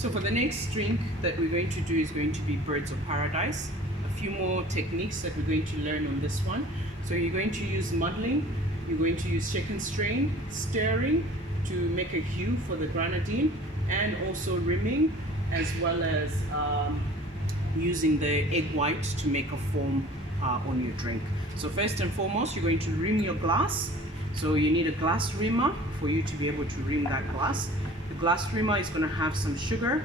So for the next drink that we're going to do is going to be Birds of Paradise. A few more techniques that we're going to learn on this one. So you're going to use muddling, you're going to use shake and strain, stirring to make a hue for the grenadine, and also rimming, as well as using the egg white to make a foam on your drink. So first and foremost, you're going to rim your glass. So you need a glass rimmer for you to be able to rim that glass. The glass rimmer is going to have some sugar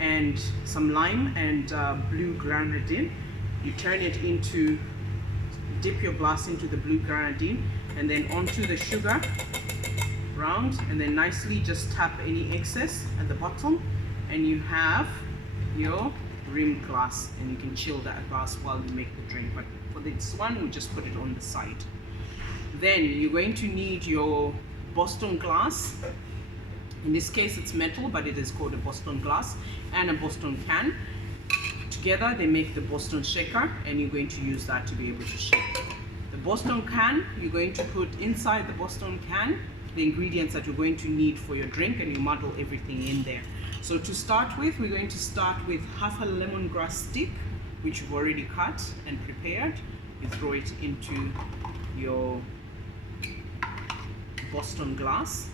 and some lime and blue grenadine. You turn it into, dip your glass into the blue grenadine and then onto the sugar, round, and then nicely just tap any excess at the bottom, and you have your rimmed glass, and you can chill that glass while you make the drink. But for this one, we'll just put it on the side. Then you're going to need your Boston glass. In this case, it's metal, but it is called a Boston glass, and a Boston can. Together, they make the Boston shaker, and you're going to use that to be able to shake. The Boston can, you're going to put inside the Boston can the ingredients that you're going to need for your drink, and you muddle everything in there. So to start with, we're going to start with half a lemongrass stick, which you've already cut and prepared. You throw it into your Boston glass.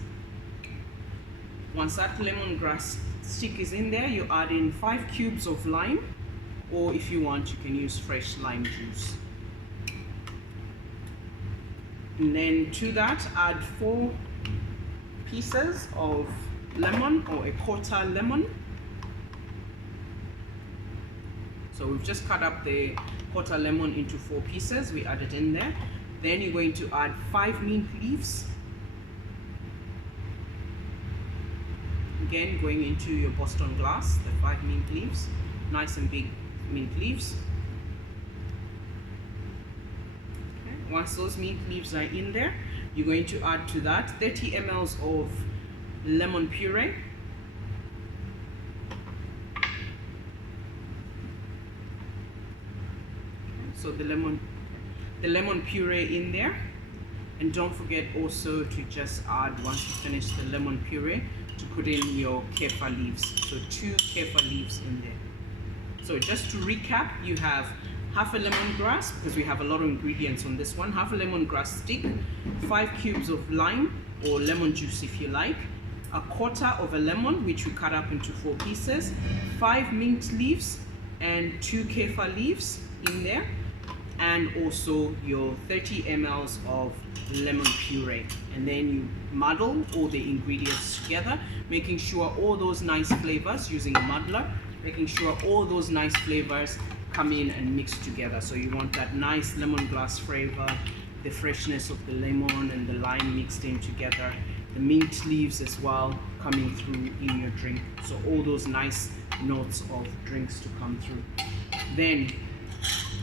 Once that lemongrass stick is in there, you add in 5 cubes of lime, or if you want, you can use fresh lime juice. And then to that, add 4 pieces of lemon, or a quarter lemon. So we've just cut up the quarter lemon into 4 pieces. We add it in there. Then you're going to add 5 mint leaves. Again, going into your Boston glass, the 5 mint leaves, nice and big mint leaves. Okay. Once those mint leaves are in there, you're going to add to that 30 ml of lemon puree. So the lemon puree in there, and don't forget also to just add, once you finish the lemon puree, to put in your kefir leaves. So 2 kefir leaves in there. So just to recap, you have half a lemongrass, because we have a lot of ingredients on this one, half a lemongrass stick, 5 cubes of lime or lemon juice if you like, a quarter of a lemon which we cut up into 4 pieces, 5 mint leaves and 2 kefir leaves in there, and also your 30 ml of lemon puree. And then you muddle all the ingredients together, making sure all those nice flavors, using a muddler, making sure all those nice flavors come in and mix together. So you want that nice lemongrass flavor, the freshness of the lemon and the lime mixed in together, the mint leaves as well coming through in your drink. So all those nice notes of drinks to come through. Then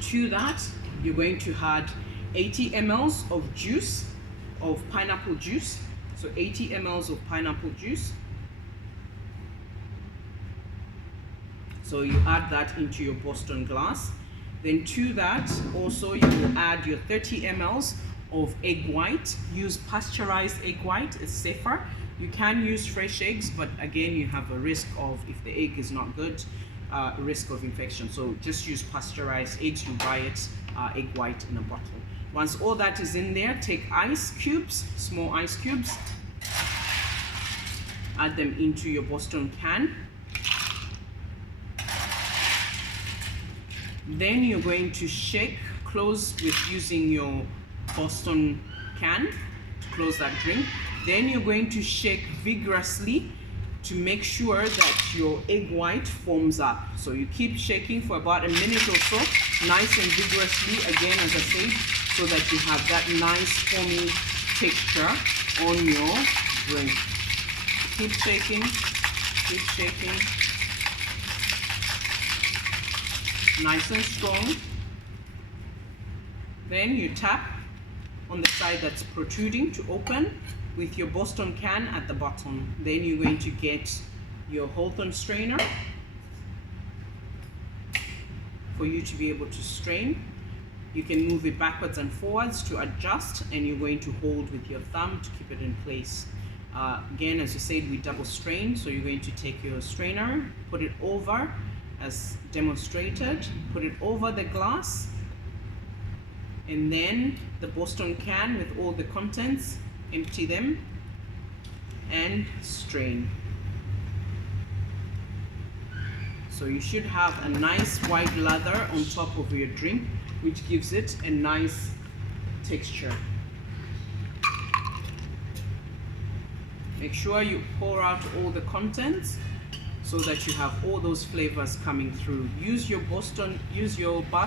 to that, you're going to add 80 ml of juice, of pineapple juice. So 80 ml of pineapple juice. So you add that into your Boston glass. Then to that also you will add your 30 ml of egg white. Use pasteurized egg white, it's safer. You can use fresh eggs, but again you have a risk of, if the egg is not good, risk of infection. So just use pasteurized eggs. You buy it egg white in a bottle. Once all that is in there, take ice cubes, small ice cubes, add them into your Boston can. Then you're going to shake, close with using your Boston can to close that drink. Then you're going to shake vigorously to make sure that your egg white forms up. So you keep shaking for about a minute or so, nice and vigorously, again as I said, so that you have that nice foamy texture on your drink. Keep shaking, keep shaking. Nice and strong. Then you tap on the side that's protruding to open with your Boston can at the bottom. Then you're going to get your Hawthorne strainer for you to be able to strain. You can move it backwards and forwards to adjust, and you're going to hold with your thumb to keep it in place. Again, as you said, we double strain, so you're going to take your strainer, put it over as demonstrated, put it over the glass, and then the Boston can with all the contents, empty them and strain. So you should have a nice white lather on top of your drink, which gives it a nice texture. Make sure you pour out all the contents so that you have all those flavors coming through. Use your bar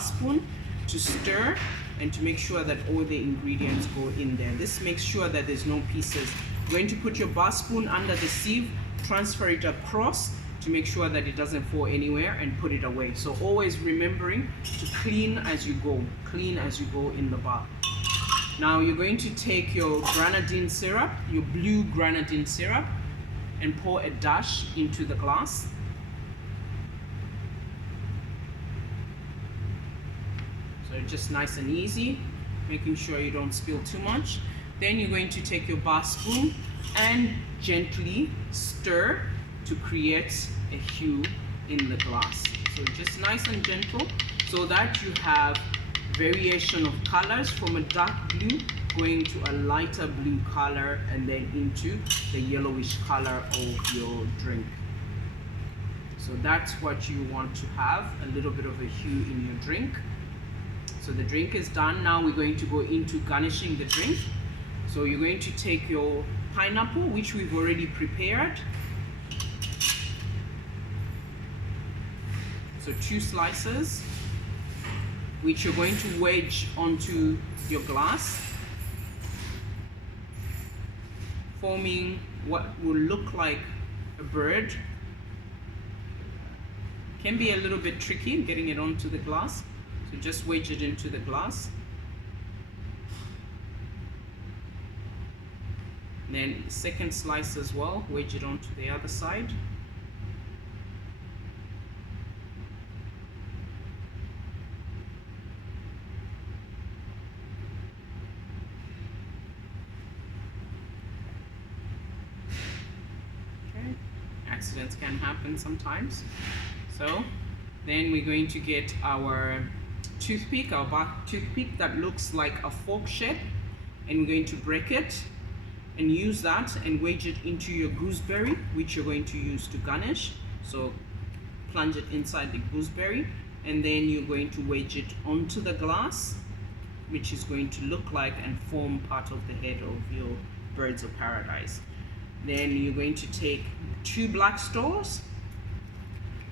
spoon to stir and to make sure that all the ingredients go in there. This makes sure that there's no pieces. You're going to put your bar spoon under the sieve, transfer it across to make sure that it doesn't fall anywhere, and put it away. So always remembering to clean as you go in the bar. Now you're going to take your grenadine syrup, your blue grenadine syrup, and pour a dash into the glass. So just nice and easy, making sure you don't spill too much. Then you're going to take your bar spoon and gently stir to create a hue in the glass. So just nice and gentle so that you have variation of colors from a dark blue going to a lighter blue color and then into the yellowish color of your drink. So that's what you want to have, a little bit of a hue in your drink. So the drink is done. Now we're going to go into garnishing the drink. So you're going to take your pineapple, which we've already prepared. So 2 slices, which you're going to wedge onto your glass, forming what will look like a bird. Can be a little bit tricky getting it onto the glass, so just wedge it into the glass. Then the second slice as well, wedge it onto the other side. Accidents can happen sometimes. So then we're going to get our toothpick, our bar toothpick that looks like a fork shape, and we're going to break it and use that and wedge it into your gooseberry, which you're going to use to garnish. So plunge it inside the gooseberry, and then you're going to wedge it onto the glass, which is going to look like and form part of the head of your birds of paradise. Then you're going to take 2 black straws.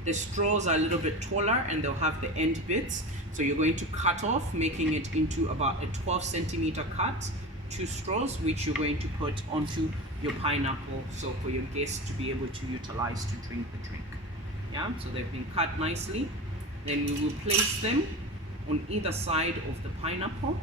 The straws are a little bit taller and they'll have the end bits. So you're going to cut off, making it into about a 12 centimeter cut, 2 straws, which you're going to put onto your pineapple, so for your guests to be able to utilize to drink the drink. Yeah, so they've been cut nicely. Then we will place them on either side of the pineapple.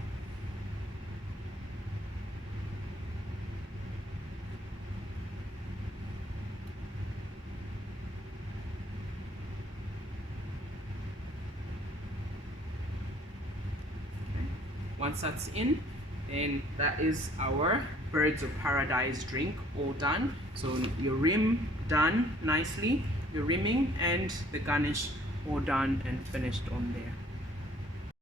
Once that's in, then that is our Birds of Paradise drink all done. So your rim done nicely, your rimming and the garnish all done and finished on there.